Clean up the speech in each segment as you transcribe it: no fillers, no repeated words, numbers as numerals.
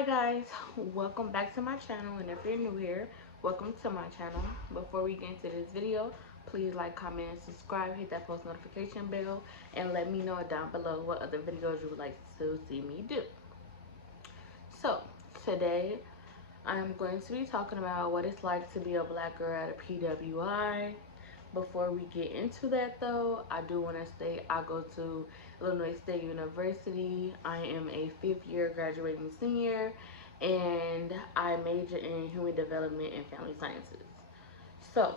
Hi guys, welcome back to my channel, and if you're new here, welcome to my channel. Before we get into this video, please like, comment, and subscribe, hit that post notification bell, and let me know down below what other videos you would like to see me do. So, today I'm going to be talking about what it's like to be a black girl at a PWI. Before we get into that though, I do want to state I go to Illinois State University. I am a 5th year graduating senior, and I major in human development and family sciences. So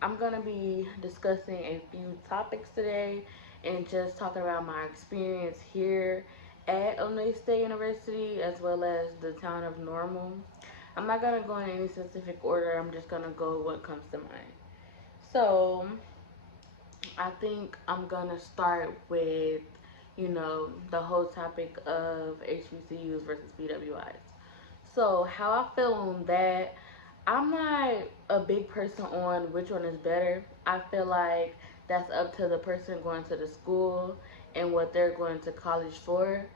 I'm going to be discussing a few topics today and just talking about my experience here at Illinois State University as well as the town of Normal. I'm not going to go in any specific order. I'm just going to go what comes to mind. So I think I'm gonna start with, the whole topic of HBCUs versus PWIs. So how I feel on that, I'm not a big person on which one is better. I feel like that's up to the person going to the school and what they're going to college for.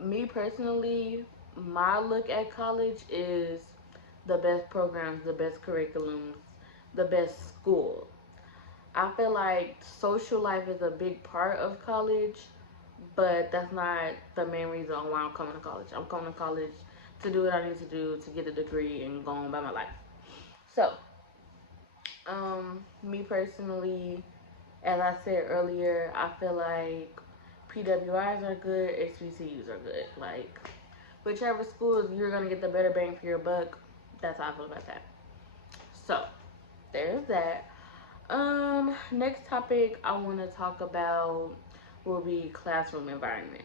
Me personally, my look at college is the best programs, the best curriculums, the best school. I feel like social life is a big part of college, but that's not the main reason why I'm coming to college. I'm coming to college to do what I need to do to get a degree and go on by my life. So, me personally, as I said earlier, I feel like PWIs are good, HBCUs are good. Like, whichever schools you're gonna get the better bang for your buck, that's how I feel about that. So, there's that. Next topic I want to talk about will be classroom environment.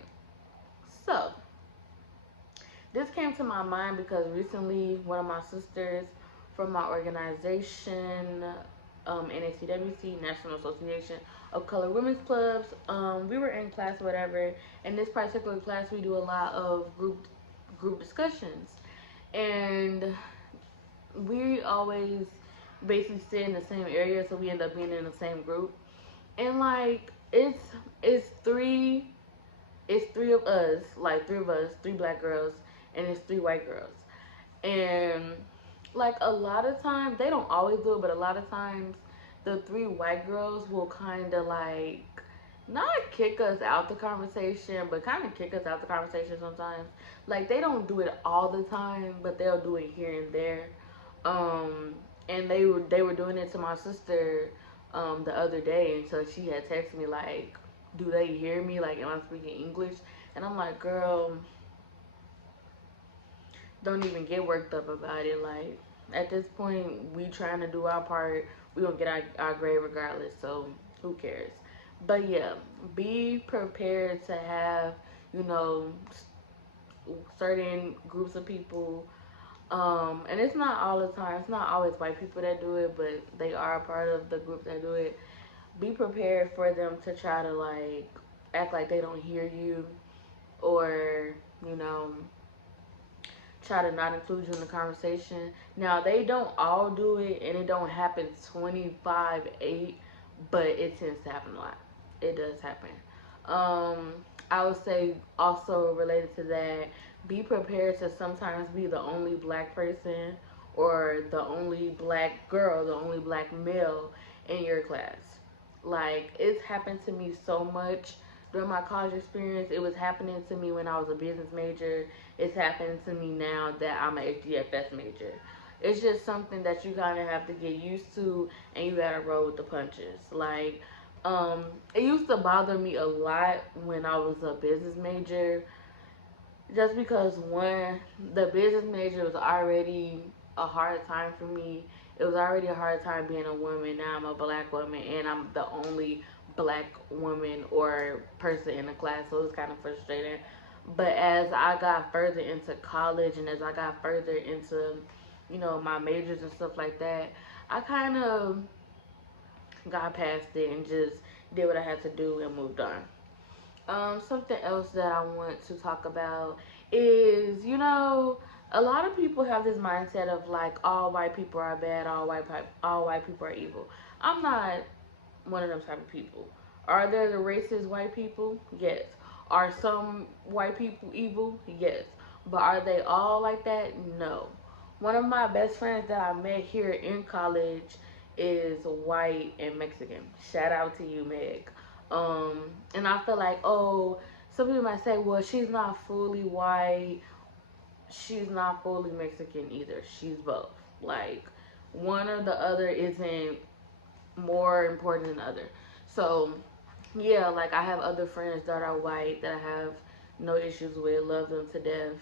So, this came to my mind because recently one of my sisters from my organization, NACWC, National Association of Colored Women's Clubs, we were in class, whatever. In this particular class, we do a lot of group discussions, and we always basically sit in the same area, so we end up being in the same group. And like it's three of us, like three of us, three black girls, and it's three white girls. And like a lot of times, they don't always do it, but a lot of times the three white girls will kind of like not kick us out the conversation, but kind of kick us out the conversation sometimes. Like they don't do it all the time, but they'll do it here and there. Um, and they were doing it to my sister the other day, and so she had texted me like, "Do they hear me? Like, am I speaking English?" And I'm like, "Girl, don't even get worked up about it. Like, at this point, we trying to do our part. We gonna get our grade regardless. So who cares?" But yeah, be prepared to have, you know, certain groups of people. And it's not all the time. It's not always white people that do it, but they are a part of the group that do it. Be prepared for them to try to like act like they don't hear you, or you know try to not include you in the conversation. Now they don't all do it, and it don't happen 25/8, but it tends to happen a lot. It does happen. um I would say also related to that, be prepared to sometimes be the only black person or the only black girl, the only black male in your class. Like, it's happened to me so much during my college experience. It was happening to me when I was a business major. It's happening to me now that I'm an HDFS major. It's just something that you kind of have to get used to, and you gotta roll with the punches. Like, it used to bother me a lot when I was a business major, just because one, the business major was already a hard time for me. It was already a hard time being a woman. Now I'm a black woman, and I'm the only black woman or person in the class, so it's kind of frustrating. But as I got further into college and as I got further into, my majors and stuff like that, I kind of got past it and just did what I had to do and moved on. Something else that I want to talk about is, a lot of people have this mindset of like all white people are bad, all white people are evil. I'm not one of those type of people. Are there the racist white people? Yes. Are some white people evil? Yes. But are they all like that? No. One of my best friends that I met here in college is white and Mexican. Shout out to you, Meg. And I feel like, oh, some people might say, well, she's not fully white, she's not fully Mexican either. She's both. Like, one or the other isn't more important than the other. So, yeah, like I have other friends that are white that I have no issues with, love them to death.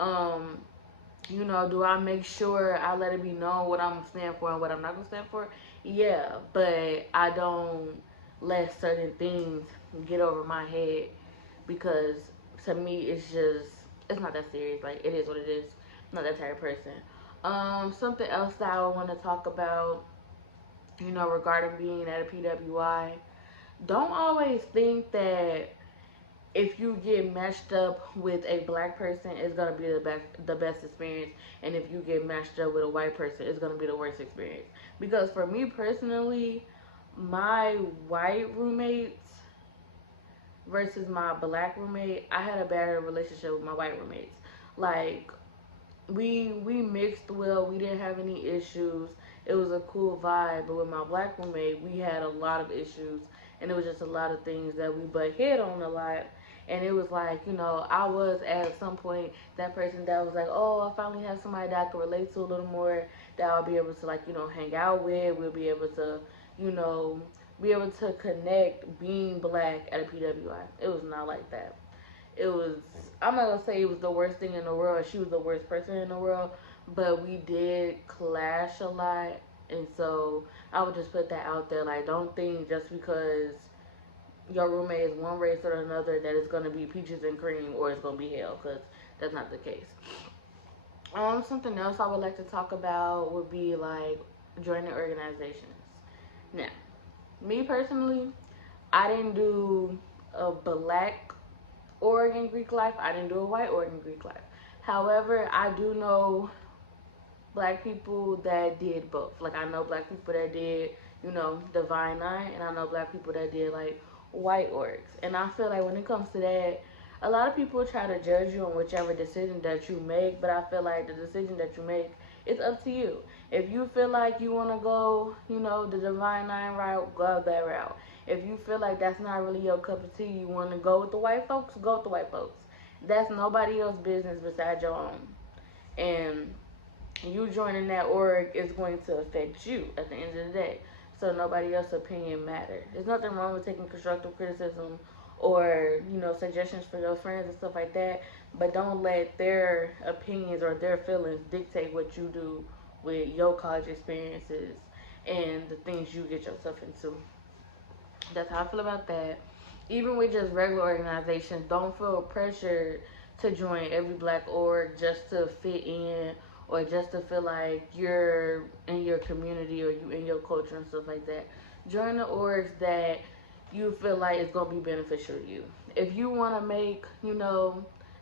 Um, do I make sure I let it be known what I'm stand for and what I'm not gonna stand for? Yeah, but I don't let certain things get over my head because to me it's not that serious. Like it is what it is. I'm not that type of person. Something else that I want to talk about, regarding being at a PWI, don't always think that if you get matched up with a black person, it's gonna be the best experience, and if you get matched up with a white person, it's gonna be the worst experience. Because for me personally, my white roommates versus my black roommate, I had a better relationship with my white roommates. Like we mixed well. We didn't have any issues. It was a cool vibe. But with my black roommate, we had a lot of issues, and it was just a lot of things that we butt head on a lot. And it was like, I was at some point that person that was like, oh, I finally have somebody that I can relate to a little more, that I'll be able to like, hang out with. We'll be able to, you know, be able to connect being black at a PWI. It was not like that. It was, I'm not gonna say it was the worst thing in the world. She was the worst person in the world, but we did clash a lot, and so I would just put that out there. Like, don't think just because your roommate is one race or another that it's gonna be peaches and cream or it's gonna be hell, because that's not the case. Something else I would like to talk about would be like joining organizations. Now, me personally, I didn't do a black Oregon Greek life. I didn't do a white Oregon Greek life. However, I do know black people that did both. Like I know black people that did, Divine Nine, and I know black people that did like white orgs. And I feel like when it comes to that, a lot of people try to judge you on whichever decision that you make, but I feel like the decision that you make is up to you. If you feel like you want to go, the Divine Nine route, go that route. If you feel like that's not really your cup of tea, you want to go with the white folks, go with the white folks. That's nobody else's business besides your own. And you joining that org is going to affect you at the end of the day. So nobody else's opinion matters. There's nothing wrong with taking constructive criticism or, suggestions for your friends and stuff like that. But don't let their opinions or their feelings dictate what you do with your college experiences and the things you get yourself into. That's how I feel about that. Even with just regular organizations, don't feel pressured to join every black org just to fit in or just to feel like you're in your community or you in your culture and stuff like that. Join the orgs that you feel like it's gonna be beneficial to you. If you want to make,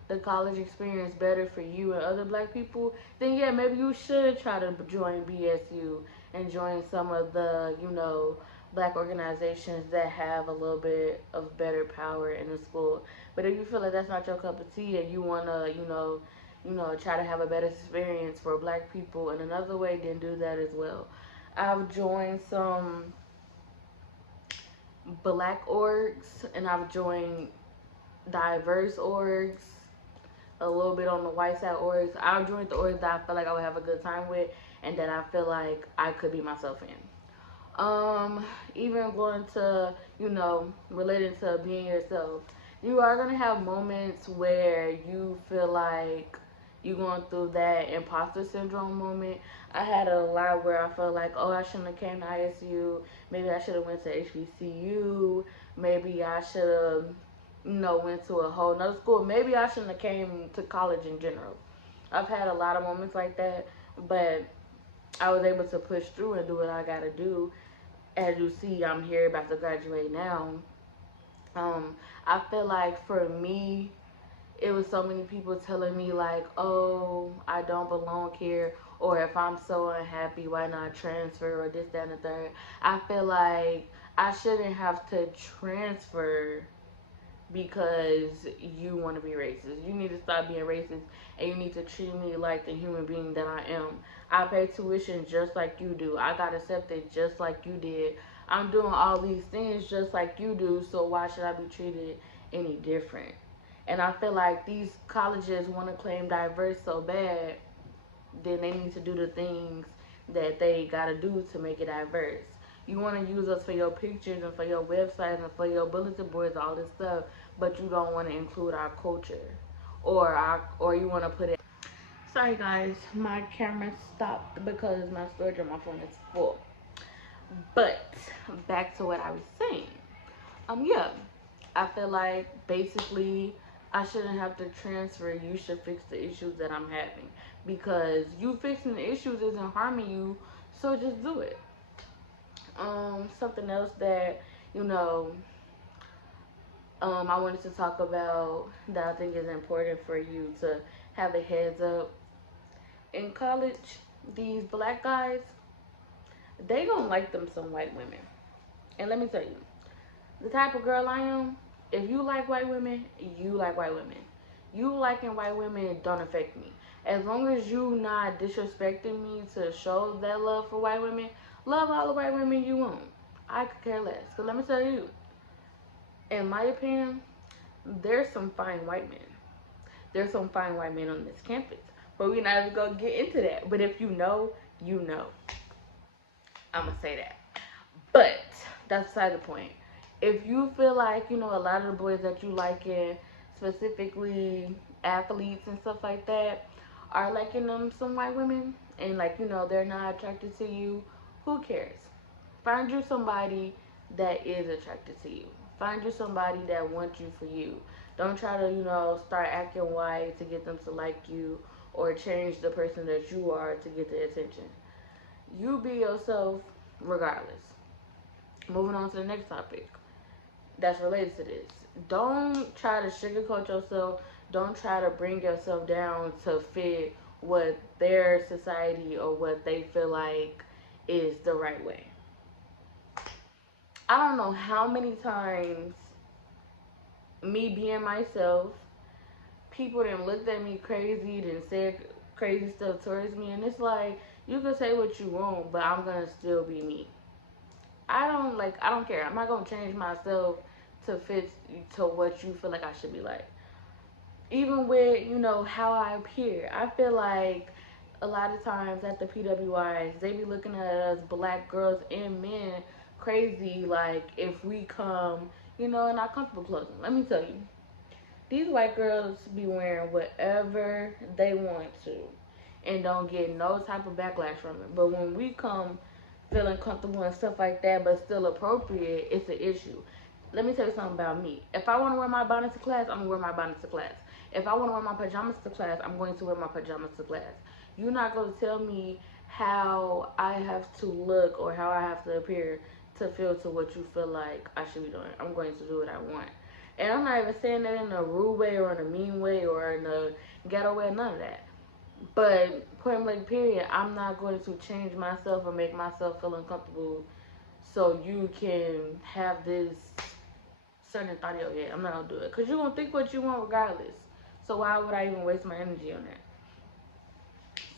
the college experience better for you and other black people, then yeah, maybe you should try to join BSU and join some of the, black organizations that have a little bit of better power in the school. But if you feel like that's not your cup of tea and you wanna, try to have a better experience for black people in another way, then do that as well. I've joined some black orgs and I've joined diverse orgs, a little bit on the white side orgs. I've joined the orgs that I feel like I would have a good time with and that I feel like I could be myself in. Even going to, relating to being yourself, you are going to have moments where you feel like you're going through that imposter syndrome moment. I had a lot where I felt like, oh, I shouldn't have came to ISU. Maybe I should have went to HBCU. Maybe I should have, went to a whole nother school. Maybe I shouldn't have came to college in general. I've had a lot of moments like that, but I was able to push through and do what I got to do. As you see, I'm here about to graduate now. I feel like for me, it was so many people telling me like, oh, I don't belong here, or if I'm so unhappy, why not transfer, or this, that, and the third. I feel like I shouldn't have to transfer because you want to be racist. You need to stop being racist, and you need to treat me like the human being that I am. I pay tuition just like you do. I got accepted just like you did. I'm doing all these things just like you do, so why should I be treated any different? And I feel like these colleges want to claim diverse so bad, then they need to do the things that they gotta do to make it diverse. You want to use us for your pictures and for your websites and for your bulletin boards, all this stuff, but you don't want to include our culture, or you want to put it. Sorry guys, my camera stopped because my storage on my phone is full. But back to what I was saying. Yeah, I feel like basically I shouldn't have to transfer. You should fix the issues that I'm having, because you fixing the issues isn't harming you, so just do it. Something else that you know, I wanted to talk about that I think is important for you to have a heads up. In college, these black guys, they don't like them some white women. And let me tell you, the type of girl I am, if you like white women, you like white women. You liking white women don't affect me. As long as you not disrespecting me to show that love for white women, love all the white women you want. I could care less. Because let me tell you, in my opinion, there's some fine white men. There's some fine white men on this campus. But we're not even going to get into that. But if you know, you know. I'm going to say that. But that's beside the point. If you feel like, a lot of the boys that you like, in specifically athletes and stuff like that, are liking them some white women, and like, they're not attracted to you, who cares? Find you somebody that is attracted to you. Find you somebody that wants you for you. Don't try to, start acting white to get them to like you, or change the person that you are to get their attention. You be yourself regardless. Moving on to the next topic that's related to this. Don't try to sugarcoat yourself. Don't try to bring yourself down to fit what their society or what they feel like is the right way. I don't know how many times, me being myself, people then looked at me crazy, then said crazy stuff towards me, and it's like, you can say what you want, but I'm gonna still be me. I don't care. I'm not gonna change myself to fit to what you feel like I should be like. Even with, how I appear. I feel like a lot of times at the PWIs, they be looking at us black girls and men crazy, like if we come, in our comfortable clothing. Let me tell you, these white girls be wearing whatever they want to and don't get no type of backlash from it. But when we come feeling comfortable and stuff like that, but still appropriate, it's an issue. Let me tell you something about me. If I want to wear my bonnet to class, I'm going to wear my bonnet to class. If I want to wear my pajamas to class, I'm going to wear my pajamas to class. You're not going to tell me how I have to look or how I have to appear to feel to what you feel like I should be doing. I'm going to do what I want. And I'm not even saying that in a rude way or in a mean way or in a ghetto way, none of that. But point blank period, I'm not going to change myself or make myself feel uncomfortable so you can have this certain thought in your head. I'm not going to do it. Because you're going to think what you want regardless. So why would I even waste my energy on that?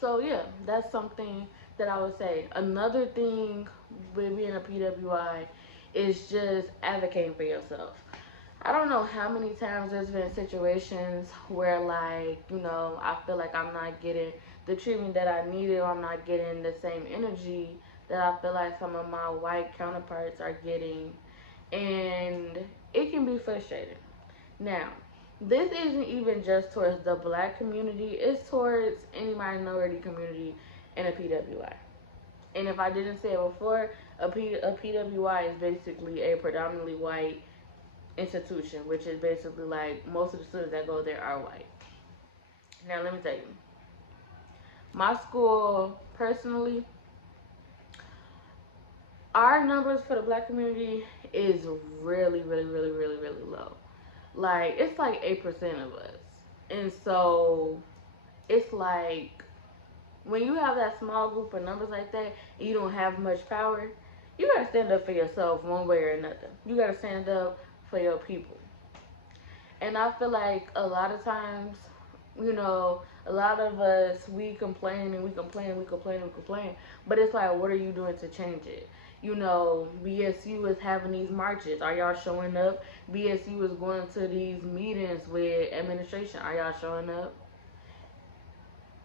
So yeah, that's something that I would say. Another thing with being a PWI is just advocating for yourself. I don't know how many times there's been situations where, like, I feel like I'm not getting the treatment that I needed, or I'm not getting the same energy that I feel like some of my white counterparts are getting. And it can be frustrating. Now, this isn't even just towards the black community, it's towards any minority community in a PWI. And if I didn't say it before, a PWI is basically a predominantly white institution, which is basically like most of the students that go there are white. Now let me tell you, my school personally, our numbers for the black community is really, really, really, really, really low. Like, it's like 8% of us. And so it's like, when you have that small group of numbers like that and you don't have much power, you gotta stand up for yourself one way or another. You gotta stand up for your people. And I feel like a lot of times, a lot of us, we complain and we complain and we complain and we complain. But it's like, what are you doing to change it? BSU is having these marches. Are y'all showing up? BSU is going to these meetings with administration. Are y'all showing up?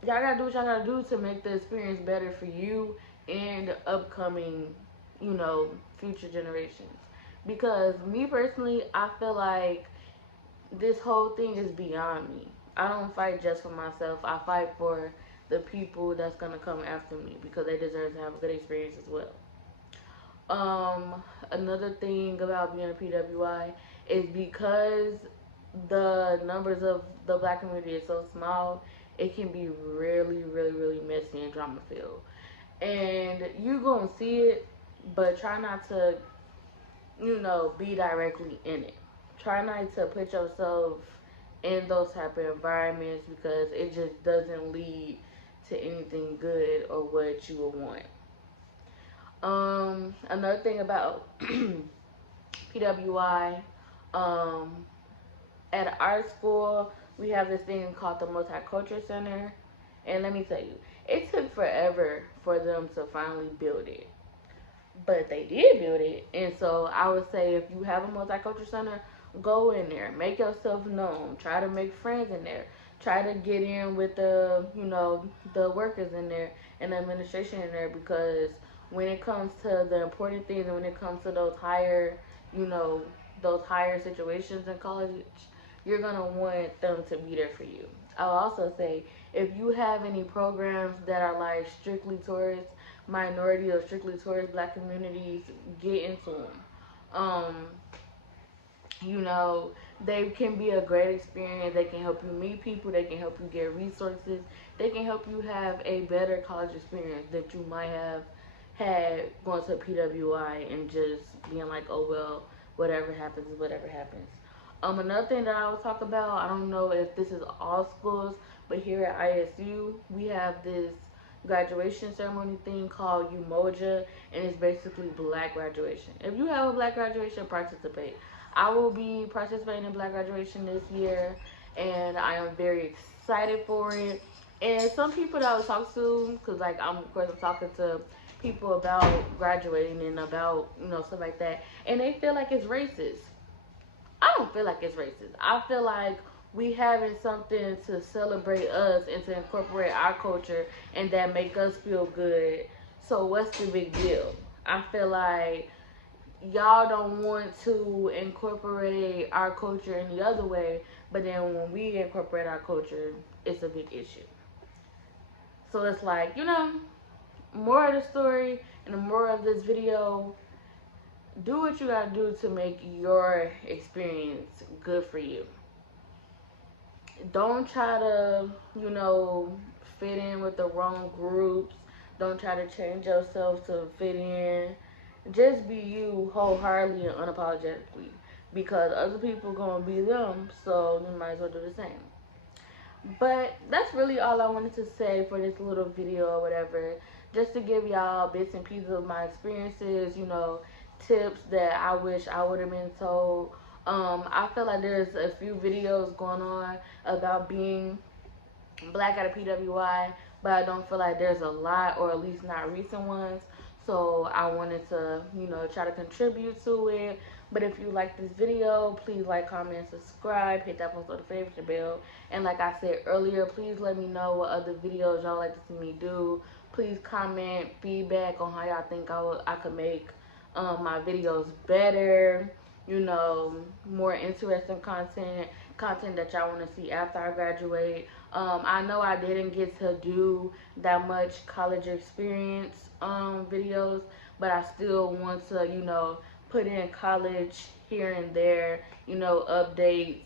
Y'all gotta do what y'all gotta do to make the experience better for you and upcoming, future generations. Because me personally, I feel like this whole thing is beyond me. I don't fight just for myself. I fight for the people that's gonna come after me because they deserve to have a good experience as well. Another thing about being a PWI is because the numbers of the black community is so small, it can be really, really, really messy and drama filled. And you gonna see it, but try not to, be directly in it. Try not to put yourself in those type of environments because it just doesn't lead to anything good or what you would want. Another thing about PWI, um, at our school, we have this thing called the Multicultural Center. And let me tell you, it took forever for them to finally build it. But they did build it. And so I would say if you have a multicultural center, go in there. Make yourself known. Try to make friends in there. Try to get in with the workers in there and the administration in there, because when it comes to the important things and when it comes to you know, those higher situations in college, you're going to want them to be there for you. I'll also say if you have any programs that are like strictly towards minority or strictly towards black communities, get into them. Um, you know, they can be a great experience. They can help you meet people. They can help you get resources. They can help you have a better college experience that you might have had going to a PWI and just being like, oh well, whatever happens is whatever happens. Another thing that I will talk about, I don't know if this is all schools, but here at ISU, we have this graduation ceremony thing called Umoja, and it's basically black graduation. If you have a black graduation, participate. I will be participating in black graduation this year, and I am very excited for it. And some people that I was talking to, because like of course I'm talking to people about graduating and about stuff like that, and they feel like it's racist. I don't feel like it's racist. I feel like we having something to celebrate us and to incorporate our culture and that make us feel good. So what's the big deal? I feel like y'all don't want to incorporate our culture any other way, but then when we incorporate our culture, it's a big issue. So it's like, more of the story and the more of this video, do what you gotta do to make your experience good for you. Don't try to, fit in with the wrong groups. Don't try to change yourself to fit in. Just be you wholeheartedly and unapologetically. Because other people gonna be them, so you might as well do the same. But that's really all I wanted to say for this little video or whatever. Just to give y'all bits and pieces of my experiences, tips that I wish I would have been told. I feel like there's a few videos going on about being black at a PWI, but I don't feel like there's a lot, or at least not recent ones. So I wanted to, try to contribute to it. But if you like this video, please like, comment, subscribe, hit that post notification bell. And like I said earlier, please let me know what other videos y'all like to see me do. Please comment feedback on how y'all think I could make my videos better, more interesting content that y'all want to see after I graduate. I know I didn't get to do that much college experience videos, but I still want to, put in college here and there, updates,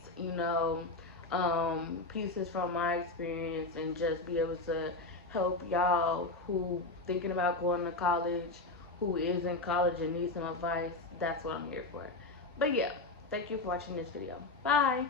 pieces from my experience, and just be able to help y'all who thinking about going to college, who is in college and needs some advice. That's what I'm here for. But yeah, thank you for watching this video. Bye.